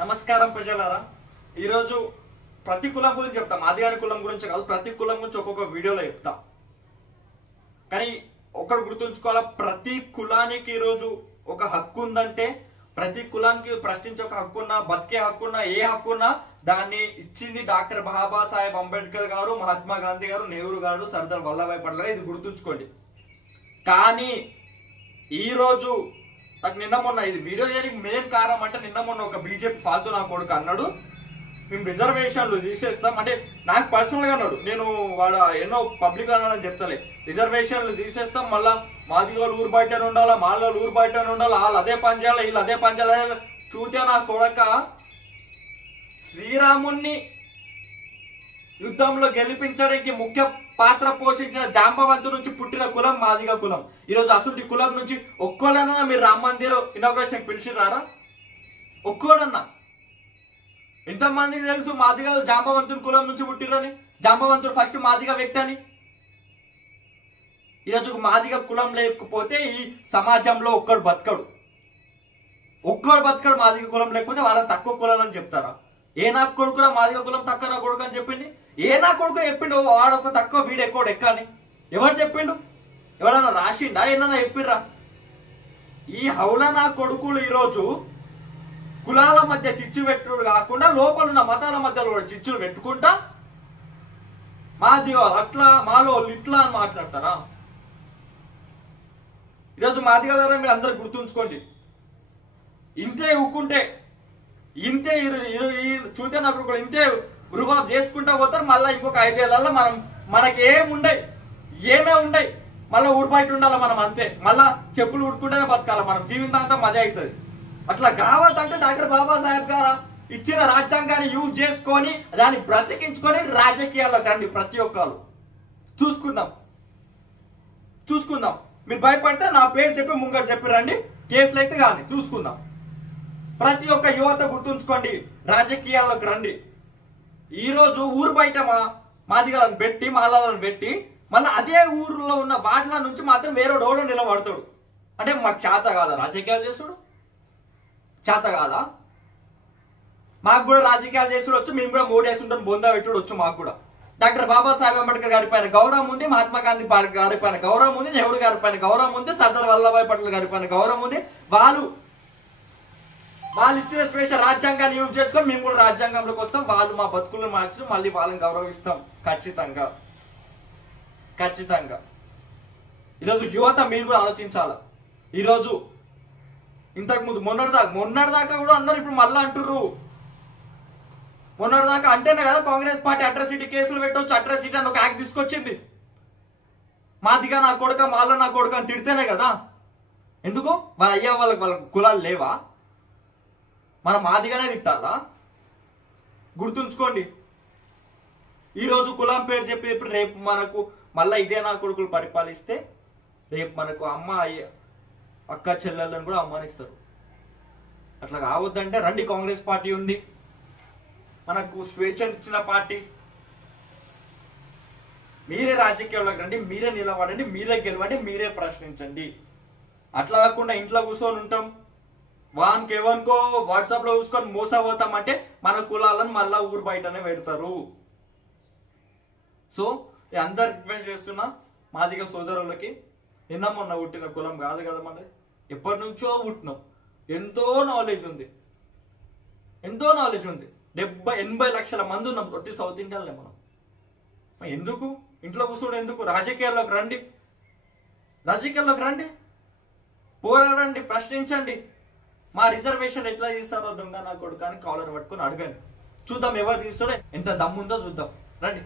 నమస్కారం ప్రజలారా. ఈరోజు ప్రతి కులం గురించి చెప్తా, మాదిగాని కులం గురించి కాదు, ప్రతి కులం గురించి ఒక్కొక్క వీడియోలో చెప్తా. కానీ ఒకటి గుర్తుంచుకోవాలా, ప్రతి కులానికి ఈరోజు ఒక హక్కు ఉందంటే, ప్రతి కులానికి ప్రశ్నించే ఒక హక్కున్నా, బతికే హక్కున్నా, ఏ హక్కున్నా దాన్ని ఇచ్చింది డాక్టర్ బాబాసాహెబ్ అంబేద్కర్ గారు, మహాత్మా గాంధీ గారు, నెహ్రూ గారు, సర్దార్ వల్లభాయ్ పటేల్ గారు. ఇది గుర్తుంచుకోండి. కానీ ఈరోజు నాకు నిన్న మొన్న ఇది వీడియో చేయడానికి మెయిన్ కారణం అంటే, నిన్న మొన్న ఒక బీజేపీ ఫాల్తూ నా కొడుకు అన్నాడు, మేము రిజర్వేషన్లు తీసేస్తాం అంటే, నాకు పర్సనల్గా అన్నాడు, నేను వాడు ఎన్నో పబ్లిక్ అన్నాడని చెప్తలే, రిజర్వేషన్లు తీసేస్తాం, మళ్ళా మాదిగోళ్ళు ఊరు బయటనే ఉండాలా, మాలోళ్ళు ఊరు బయటనే ఉండాలి, వాళ్ళు అదే పని చేయాలి, వీళ్ళు అదే పని చేయాలి. చూతే నా కొడక శ్రీరాముణ్ణి యుద్ధంలో గెలిపించడానికి ముఖ్య పాత్ర పోషించిన జాంబవంతు నుంచి పుట్టిన కులం మాదిగ కులం. ఈరోజు అసలు కులం నుంచి ఒక్కోడన్నా మీరు రామ మందిర్ ఇనాగ్రేషన్ పిలిచిరారా? ఒక్కోడన్నా? ఎంతమందికి తెలుసు మాదిగ జాంబవంతుని కులం నుంచి పుట్టిరని? జాంబవంతుడు ఫస్ట్ మాదిగ వ్యక్తి అని. ఈరోజు మాదిగ కులం లేకపోతే ఈ సమాజంలో ఒక్కడు బతకడు మాదిగ కులం లేకపోతే వాళ్ళని తక్కువ కులం అని చెప్తారా? ఏ నా కొడుకురా మాదిగ కులం తక్కువ నా కొడుకు అని చెప్పింది? ఏ నా కొడుకు చెప్పిండు వాడొక తక్కువ వీడు ఎక్కువ ఎక్కని? ఎవరు చెప్పిండు? ఎవరన్నా రాసిండా? ఏమన్నా చెప్పిర్రా? ఈ హౌల నా కొడుకులు ఈరోజు కులాల మధ్య చిచ్చు పెట్టుడు కాకుండా లోపల ఉన్న మతాల మధ్యలో కూడా చిచ్చులు పెట్టుకుంటా మాదిగ అట్లా, మాలో ఇట్లా అని మాట్లాడతారా? ఈరోజు మాదిగ గారు మీరు అందరు గుర్తుంచుకోండి, ఇంతే ఊకుంటే, ఇంతే చూతే నాకు ఇంతే రుబాబ్ చేసుకుంటా పోతారు. మళ్ళీ ఇంకొక 5 ఏళ్లలో మనకి ఏమే ఉండయి, మళ్ళీ ఊరు బయట ఉండాలి మనం, అంతే. మళ్ళా చెప్పులు ఉడుకుంటేనే బతకాలి మనం, జీవితాంతం మజా అవుతుంది. అట్లా కావద్దంటే డాక్టర్ బాబాసాహెబ్ గారు ఇచ్చిన రాజ్యాంగాన్ని యూజ్ చేసుకొని దాన్ని బ్రతికించుకొని రాజకీయాల్లోకి రండి. ప్రతి ఒక్కరు చూసుకుందాం. మీరు భయపడితే నా పేరు చెప్పి ముంగడు చెప్పి రండి, కేసులు అయితే కానీ చూసుకుందాం. ప్రతి ఒక్క యువత గుర్తుంచుకోండి, రాజకీయాల్లోకి రండి. ఈరోజు ఊరు బయట మాదిగలను పెట్టి, మాలను పెట్టి, మళ్ళీ అదే ఊర్లో ఉన్న వాటిల నుంచి మాత్రం వేరే ఓడో నిలబడతాడు. అంటే మాకు చేత కాదా రాజకీయాలు చేసుడు? చేత కాదా? మాకు కూడా రాజకీయాలు చేసుడు వచ్చు, మేము కూడా మోడీ వేసుకుంటాం, బొందా పెట్టుడు వచ్చు మాకు కూడా. డాక్టర్ బాబాసాహెబ్ అంబేద్కర్ గారి పైన గౌరవం ఉంది, మహాత్మా గాంధీ గారి పైన గౌరవం ఉంది, నెహ్రూ గారి పైన గౌరవం ఉంది, సర్దార్ వల్లభాయ్ పటేల్ గారి పైన గౌరవం ఉంది. వాళ్ళు ఇచ్చిన స్పెషల్ రాజ్యాంగాన్ని యూజ్ చేసుకొని మేము కూడా రాజ్యాంగంలోకి వస్తాం. వాళ్ళు మా బతుకులను మార్చి మళ్ళీ వాళ్ళని గౌరవిస్తాం ఖచ్చితంగా. ఈరోజు యువత మీరు కూడా ఆలోచించాల. ఈరోజు ఇంతకు ముందు మొన్నటిదాకా కూడా అన్నారు, ఇప్పుడు మళ్ళీ అంటుర్రు. మొన్నటిదాకా అంటేనే కదా కాంగ్రెస్ పార్టీ అట్రాసిటీ కేసులు పెట్టవచ్చు, అట్రాసిటీ అని ఒక యాక్ట్ తీసుకొచ్చింది. మాదిగా నా కొడుక, మాలో నా కొడుక అని తిడితేనే కదా. ఎందుకు? వాళ్ళ కులాలు లేవా? మనం మాదిగానే తిట్టాలా? గుర్తుంచుకోండి. ఈరోజు కులం పేరు చెప్పి ఇప్పుడు రేపు మనకు మళ్ళీ ఇదే నా కొడుకులు పరిపాలిస్తే రేపు మనకు అక్క చెల్లెళ్ళని కూడా అవమానిస్తారు. అట్లా కావద్దంటే రండి, కాంగ్రెస్ పార్టీ ఉంది, మనకు స్వేచ్ఛ ఇచ్చిన పార్టీ. మీరే రాజకీయాల్లోకి రండి, మీరే నిలబడండి, మీరే గెలవండి, మీరే ప్రశ్నించండి. అట్లా కాకుండా ఇంట్లో కూర్చొని ఉంటాం, వానికి ఎవరికో వాట్సాప్ లో చూసుకొని మోసపోతామంటే మన కులాలను మళ్ళా ఊరు బయటనే పెడతారు. సో అందరు రిక్వెస్ట్ చేస్తున్నా, మాదిగ సోదరులకి, నిన్న మొన్న పుట్టిన కులం కాదు కదా మనది, ఎప్పటి నుంచో పుట్టినాం. ఎంతో నాలెడ్జ్ ఉంది. 70-80 లక్షల మంది ఉన్నాం ఒట్టి సౌత్ ఇండియాలో మనం. ఎందుకు ఇంట్లో కూర్చోండి? ఎందుకు? రాజకీయాల్లోకి రండి, పోరాడండి, ప్రశ్నించండి. మా రిజర్వేషన్ ఎట్లా తీస్తారో దొంగ నా కొడుకు అని కాలర్ పట్టుకొని అడగండి. చూద్దాం ఎవరు తీస్తాడో, ఎంత దమ్ముందో చూద్దాం. రండి.